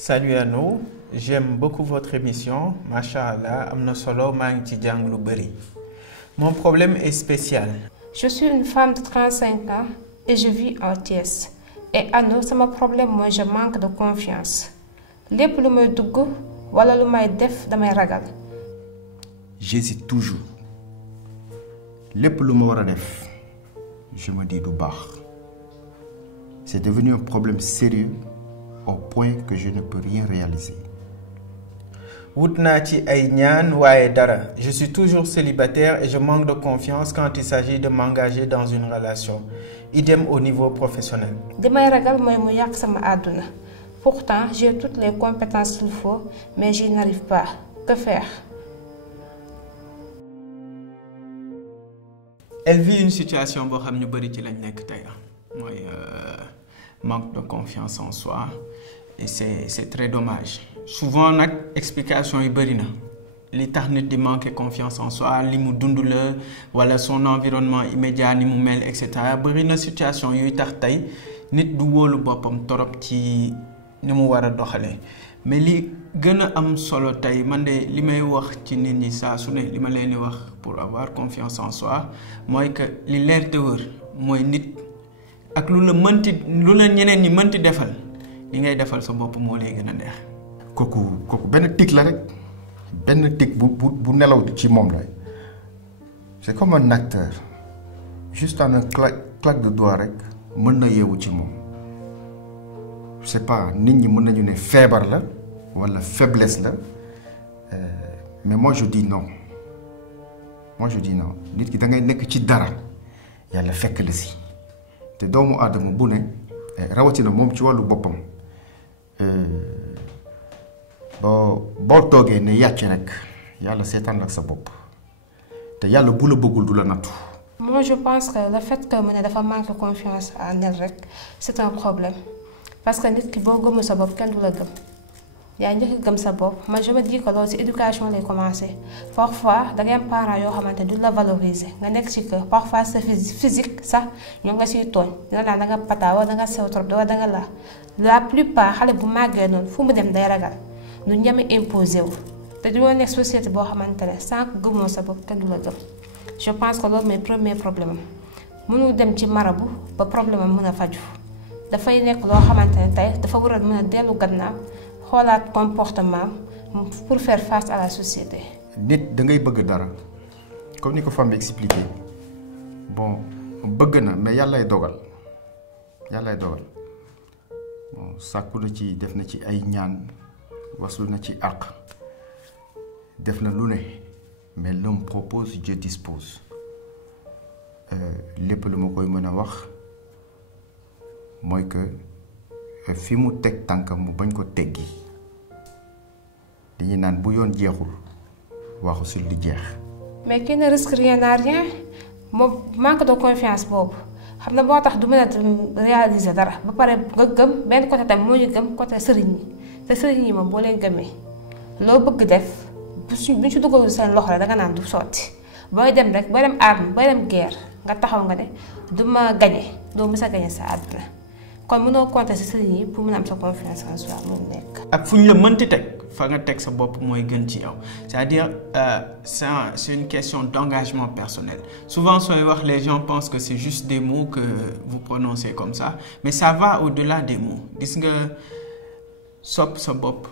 Salut à nous, j'aime beaucoup votre émission, Masha'Allah, amna solo maa ngi ci jàng lu bari. Mon problème est spécial. Je suis une femme de 35 ans et je vis en Thiès. Et Anno, c'est mon problème, moi je manque de confiance. Lépp lu may dugg wala lu may def damay ragal. J'hésite toujours. Lépp lu ma war a def, je me dis du baax. C'est devenu un problème sérieux au point que je ne peux rien réaliser. Wut naa ci ay ñaan waaye dara. Je suis toujours célibataire et je manque de confiance quand il s'agit de m'engager dans une relation. Idem au niveau professionnel. Damay ragal mooy mu yàq sama àdduna. Pourtant, j'ai toutes les compétences qu'il faut, mais je n'arrive pas. Que faire? Elle vit une situation boo xam ñu bari ci lañ nekk tey mooy manque de confiance en soi et c'est très dommage. Souvent nag explication yu bari na li tax nit di manquer confiance en soi li mu dund la wala son environnement immédiat ni mu mel et cetera bari na situation yuy tax tey nit du wóolu boppam torop ci ni mu war a doxalee mais li gën a am solo tey man de li may wax ci nit ñi saa su ne li ma leen di wax pour avoir confiance en soi mooy que li leer te wër mooy nit ak lu la ñeneen ñi mënti defal li ngay defal sa bopp moo lay gën a neex. kooku benn tic la rek benn tic bu nelaw ci moom la c'est comme un acteur juste en un claque de doigt rek mën na yeewu ci moom. Je sais pas nit ñi mën nañu ne feebar la wala faiblesse la mais moi je dis non nit ki da ngay nekk ci dara yàlla fekk la si te doomu aadama bu ne rawatina moom ci wàllu boppam boo toogee ne yàcc rek yàlla seetaan ak sa bopp te yàlla bu la bëggul du la nattu. Moi je pense que le fait que mu ne dafa manque confiance en elle rek c'est un problème. Parce que nit ki boo gëmul sa bopp kenn du la gëm yaa njëkk gëm sa bopp man je me dis que loolu ci éducation lay commencer parfois dangay am parents yoo xamante du la valoriser nga nekk ci kër parfois sa physique sax ñoo nga ciy tooñ dina naan danga pata wala danga sew trop wala danga la plupart xale bu màggee noonu fu mu dem day ragal du ñeme imposer wu te dañoo nekk société boo xamante ne sans que gëmoo sa bopp kenn du la gëm je pense que loolu mooy premier problème am mënul dem ci marabu ba problème am mën a faju dafay nekk loo xamante ne tey dafa war a mën a dellu gannaaw xoolaat comportement pour faire face à la société. nit da ngay bëgg dara comme ni ko femme bi expliqué bon bëgg na mais yàllay dogal bon sàkku na ci def na ci ay ñaan waslu na ci àq def na lu ne mais l'homme propose Dieu dispose lépp lu ma koy mën a wax. mooy que fi mu teg tànkam mu bañ ko teggi dañuy naan bu yoon jeexul waxu sul di jeex. mais qui ne risque rien à rien moom manque de confiance boobu xam na moo tax du mën a réaliser dara ba pare nga gëm benn côté tamit moo ñu gëm côté sëriñ ñi te sëriñ ñi moom boo leen gëmee loo bëgg def bu ñu ci dugalul seen loxo rek danga naan du sotti booy dem rek booy dem arme booy dem guerre nga taxaw nga ne du ma gañe doo mës a gañe sa àdduna. kon mënoo compter ci sëriñ yi pour mën a am sa confiance en soi mu nekk. ak fu ñu la mënti teg fa nga teg sa bopp mooy gën ci yow c'est-à-dire c'est une question d'engagement personnel souvent sooy wax les gens pensent que c'est juste des mots que vous prononcez comme ça mais ça va au-delà des mots gis nga sopp sa bopp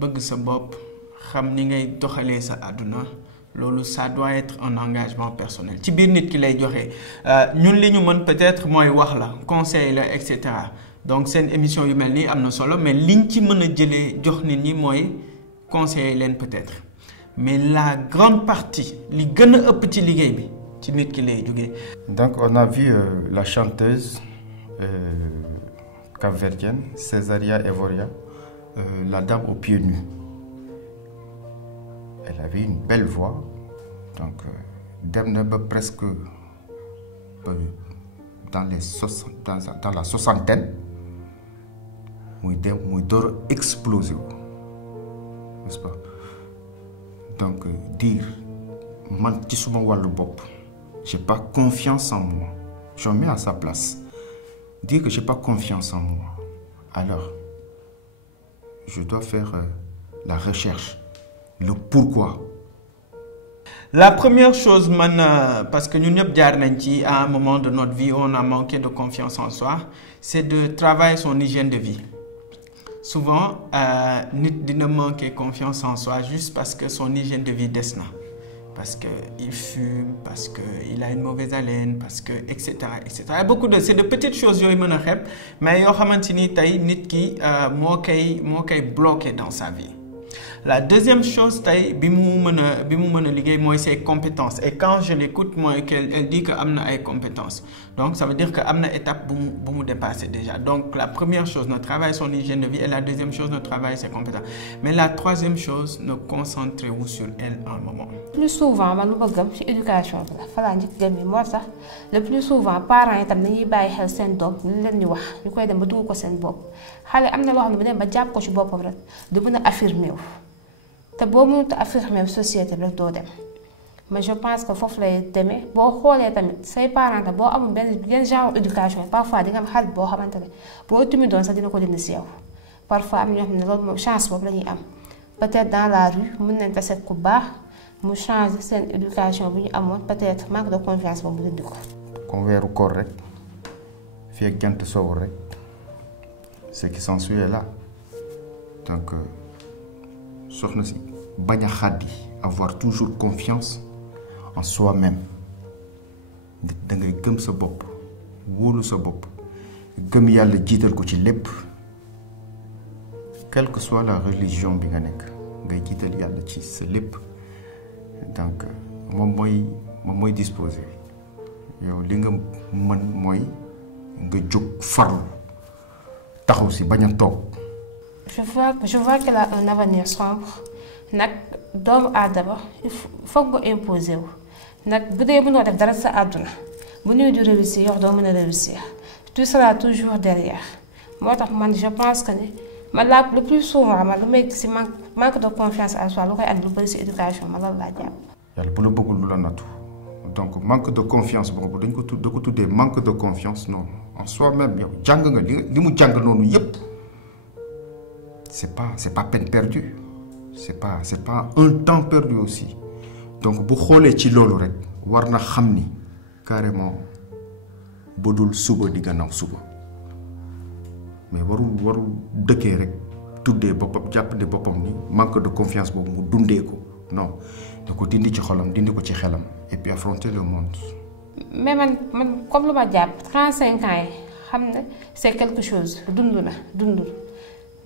bëgg sa bopp xam ni ngay doxalee sa àdduna loolu ça doit être un engagement personnel ci biir nit ki lay joxe ñun li ñu mën peut-être mooy wax la conseil la et cetera donc seen émission yu mel nii am na solo mais liñ ci mën a jëlee jox nit ñi mooy conseiller leen peut-être mais la grande partie li gën a ëpp ci liggéey bi ci nit ki lay jógee. Donc on a vu la chanteuse cap-verdienne Césaria Evoria la dame aux pieds nus. Elle avait une belle voix donc dem na ba presque dans la soixantaine muy door a exploser n'est-ce pas donc dire man ci suma wàllu bopp j'ai pas confiance en moi je me mets à sa place dire que j'ai pas confiance en moi alors je dois faire la recherche, le pourquoi. La première chose, parce que nous à un moment de notre vie où on a manqué de confiance en soi, c'est de travailler son hygiène de vie. Souvent, nous manquons confiance en soi juste parce que son hygiène de vie descend. Parce qu'il fume, parce qu'il a une mauvaise haleine, parce que, etc. etc. Il y a beaucoup de... C'est de petites choses qui sont mais qui sont bloquées dans sa vie. La deuxième chose, c'est ses compétences. Et quand je l'écoute, elle dit qu'elle a des compétences. Donc, ça veut dire qu'elle a une étape pour me dépasser déjà. Donc, la première chose, notre travail, son hygiène de vie. Et la deuxième chose, notre travail, ses compétences. Mais la troisième chose, nous concentrons sur elle un moment. Plus souvent, l'éducation. Le plus souvent, parents sont en train de se faire affirmer. Te boo mënut a affirmer société bi rek doo dem mais je pense que foofu lay demee boo xoolee tamit say parents boo amul benn genre éducation parfois di nga am xale boo xamante ne boo timidoon sax dina ko dindi si yow parfois am ñoo xam ne loolu moom chance boobu la ñuy am peut-être dans la rue mën nañ tase ku baax mu changer seen éducation bu ñu amoon peut-être manque de confiance boobu mu dindi ko. Comme weeru koor rek fii ak jant sowul rek ce qui s'ensuit est là donc. Soxna si bañ a xàddi avoir toujours confiance en soi-même da ngay gëm sa bopp wóolu sa bopp gëm yàlla jiital ko ci lépp quelle que soit la religion bi nga nekk ngay jiital yàlla ci sa lépp donc moom mooy disposé yow li nga mën mooy nga jóg farlu taxaw si bañ a toog. Je vois qu'elle a un avenir sombre. Nak doomu aadama il faut nga imposer wu nag bu dee mënoo def dara sa àdduna bu ñuy di réussir yow doo mën a réussir tu seras toujours derrière moo tax man je pense que ni man le plus souvent man lu may si manque de confiance en soi lu koy andi lu bëri si éducation man loolu laa jàpp. yàlla bu la bëggul lu la nattu donc manque de confiance boobu dañ ko tuddee manque de confiance non en soi-même yow jàng nga li mu jàng noonu yépp. C'est pas peine perdue. C'est pas un temps perdu aussi. Donc, bu xolé ci lolu rek war na xamni carrément bodul suba di gannaaw suba. Mais waru dëkkee rek tuddee boppam jàpp ne boppam ni manque de confiance boobu mu dundee ko non da ko dindi ci xolam dindi ko ci xelam et puis affronter le monde. Mais man comme lu ma jàpp 35 ans yi xam ne c'est quelque chose dund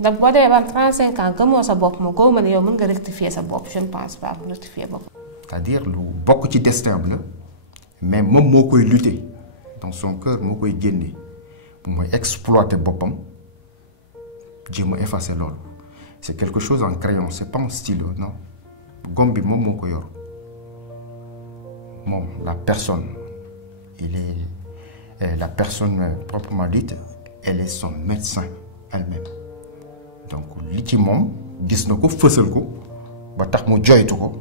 ndax boo demee ba 35 ans gëmoo sa bopp moom góob ma ne yow mën nga rectifier sa bopp je ne pense pas pour rectifier bopp. c'est-à-dire lu bokk ci destin bi la mais moom moo koy lutter dans son cœur moo koy génne mooy exploiter boppam jéem a effacer loolu c'est quelque chose en crayon c'est pas un stylo non gomme bi moom moo ko yor moom la personne la personne proprement dite elle est son médecin elle-même. Donc li ci moom gis na ko fësal ko ba tax mu joytu ko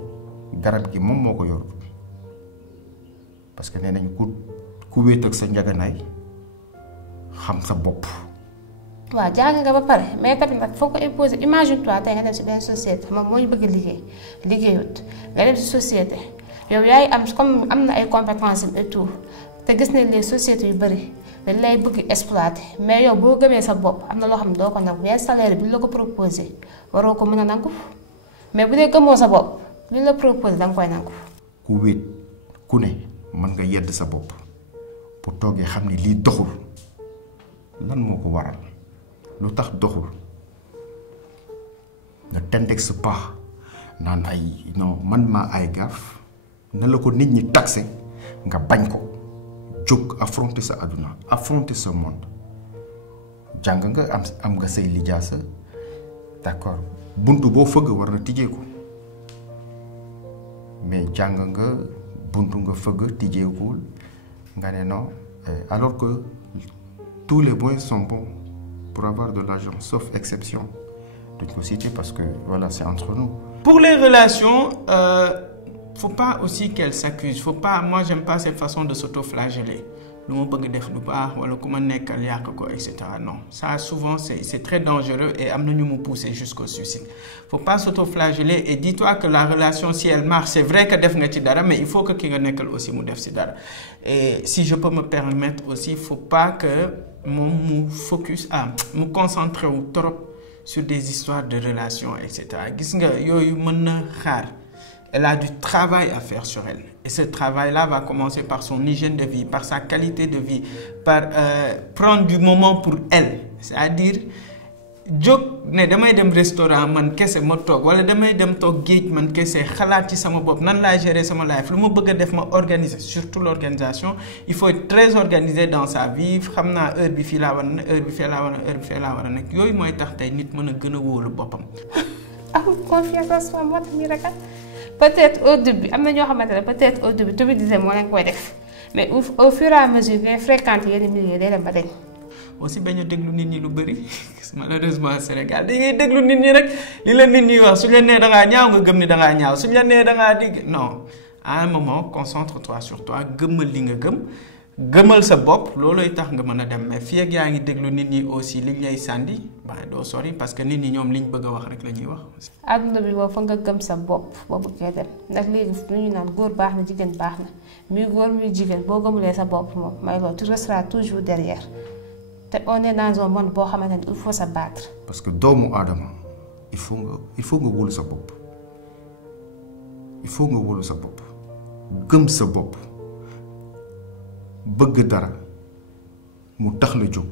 garab gi moom moo ko yor parce que nee nañ ku wéet ak sa njaganaay xam sa bopp. waaw jàng nga ba pare mais tamit nag foo ko imposer imagine toi tey nga dem si benn société moom moo ñu bëgg liggéeyut nga dem si société yow yaay am comme am na ay compétences et tout te gis nañ les sociétés yu bëri. dañ lay bëgg exploiter mais yow boo gëmee sa bopp am na loo xam ne doo ko nangu mais salaire bi ñu la ko proposé waroo ko mën a nangu mais bu dee gëmoo sa bopp li ñu la proposé da nga koy nangu. ku wéet ku ne mën nga yedd sa bopp pour toogee xam ni lii doxul lan moo ko waral lu tax doxul nga tendeeg sa paax naan ay non man maa ay gaaf na la ko nit ñi taxé nga bañ ko. jóg affronter sa aduna affronter ce monde jàng nga am nga say lijaasa d'accord buntu boo fëgg war na tijjeeku mais jàng nga buntu nga fëgg tijjeekuwul nga ne non alors que tous les moyens sont bons pour avoir de l'argent sauf exception duñ ko citer parce que voilà c'est entre nous. Pour les relations faut pas aussi qu'elle s'accuse. Faut pas, moi j'aime pas cette façon de s'auto-flageller. lu ma bëgg def lu baax wala ku ma nekkal yàq ko et cetera non ça souvent c'est très dangereux et am na ñu mu pousser jusqu'au suicide faut pas s'autoflageller et dis-toi que la relation si elle marche c'est vrai que def nga ci dara mais il faut que ki nga nekkal aussi mu def ci dara et si je peux me permettre aussi faut pas que moom mu focus mu concentré wu trop sur des histoires de relations et cetera gis nga yooyu mën na xaar elle a du travail à faire sur elle et ce travail-là va commencer par son hygiène de vie par sa qualité de vie par prendre du moment pour elle c'est-à-dire jóg ne damay dem restaurant man kese ma toog wala damay dem toog géej man kese xalaat ci sama bopp nan laa gérer sama life lu ma bëgg a def ma organiser surtout l'organisation il faut être très organisé dans sa vie xam naa heure bi fii laa war a ne heure bi fee laa war a heure bi fee laa war a nekk yooyu mooy tax tey nit mën a gën a wóolu boppam. amul confiance en soi moo tax ñu ragal peut-être au début am na ñoo xamante ne peut-être au début tamit disait moo leen koy def mais au fur et à mesure ngay fréquenter yenn milieu day dem ba dañ. aussi bañ a déglu nit ñi lu bëri malheureusement Sénégal dañuy déglu nit ñi rek li la nit ñi wax suñu la nee da ngaa ñaaw nga gëm ni da ngaa ñaaw suñu la nee da ngaa digg non à un moment concentre-toi sur toi gëmmal li nga gëmal sa bopp loolooy tax nga mën a dem mais fii ak yaa ngi déglu nit ñi aussi liñ lay sànni ba doo sori parce que nit ñi ñoom liñ bëgg a wax rek la ñuy wax. àdduna bi boobu fa nga gëm sa bopp boo bëggee dem ndax léegi lu ñu naan góor baax na jigéen baax na muy góor muy jigéen boo gëmulee sa bopp moom may loolu tu resteras toujours derrière. te on est dans un monde boo xamante ni il faut se battre. parce que doomu aadama il faut nga wóolu sa bopp il faut nga wóolu sa bopp gëm sa bopp bëgg dara mu tax la jóg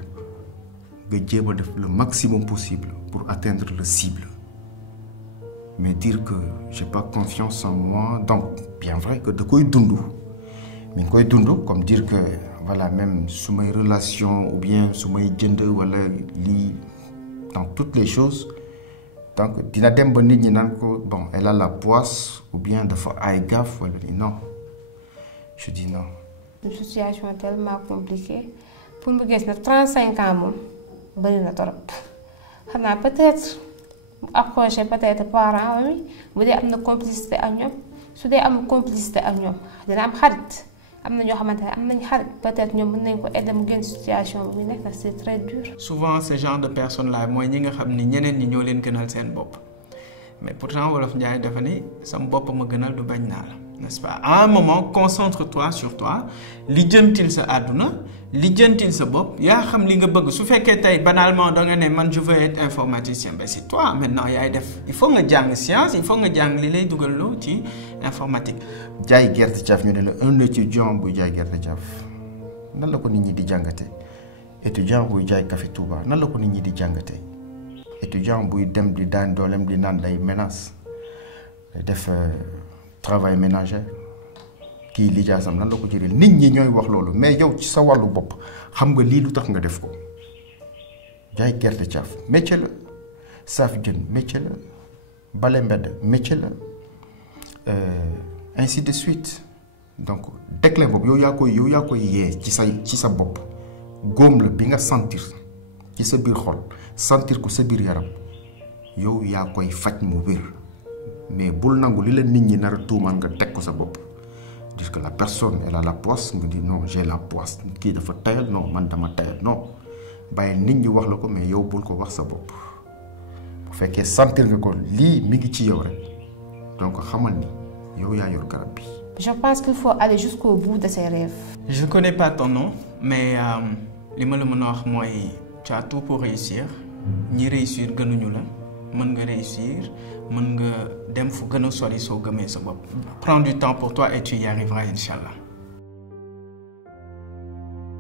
nga jéem a def le maximum possible pour atteindre le cible mais dire que j'ai pas confiance en moi donc bien vrai que da koy dund mi ngi koy dund comme dire que. Voilà, même sous mes relations ou bien sous mes jënd wala lii dans toutes les choses donc dina dem ba nit ñi naan ko bon elle a la poisse ou bien dafa ay gaaf wala non je dis non. une situation tellement compliquée pour mu gis nag 35 ans moom bëri na trop xam naa peut-être mu approché peut-être parents yi bu dee am na complicité ak ñoom su dee am complicité ak ñoom dina am xarit. am na ñoo xamante ne am nañ xarit peut-être ñoom mën nañ ko aider mu génn situation bi nekk c'est très dur. souvent ce genre de personnes là mooy ñi nga xam ni ñeneen ñi ñoo leen gënal seen bopp mais pourtant wolof Njaay dafa ni sama bopp ma gënal du bañ naa la n'est-ce pas à un moment concentre-toi sur toi lijjantil sa àdduna lijjantil sa bopp yaa xam li nga bëgg su fekkee tey banalement da nga ne man je veux être informaticien ben c'est toi maintenant yaay def il faut nga jàng science il faut nga jàng li lay dugaloo ci informatique. jaay gerte caaf ñu ne la un étudiant buy jaay gerte caaf nan la ko nit ñi di jàngate étudiant buy jaay café Touba nan la ko nit ñi di jàngate étudiant buy dem di daan dooleem di naan lay menace def travail ménager kii lijaasam nan la ko jëlee nit ñi ñooy wax loolu mais yow ci sa wàllu bopp xam nga lii lu tax nga def ko jaay gerte caaf métier la saaf jën métier la bale mbedd métier la ainsi de suite donc déclin boobu yow yaa koy yee ci sa bopp góom la bi nga sentir ci sa biir xol sentir ko sa biir yaram yow yaa koy faj mu wér mais bul nangu li la nit ñi nar a tuumaan nga teg ko sa bopp dire que la personne elle a la poisse nga di non j'ai la poisse kii dafa tayal non man dama tayal non bàyyi nit ñi wax la ko mais yow bul ko wax sa bopp bu fekkee sentir nga ko lii mi ngi ci yow rek donc xamal ni yow yaa yor garab bi. je pense qu'il faut aller jusqu'au bout de ses rêves. je connais pas ton nom mais li ma la mën a wax mooy tu as tout pour réussir ñi réussir gënuñu la mën nga réussir mën nga dem fu gën a sori soo gëmee sa bopp. prends du temps pour toi et tu y arriveras inch'Allah.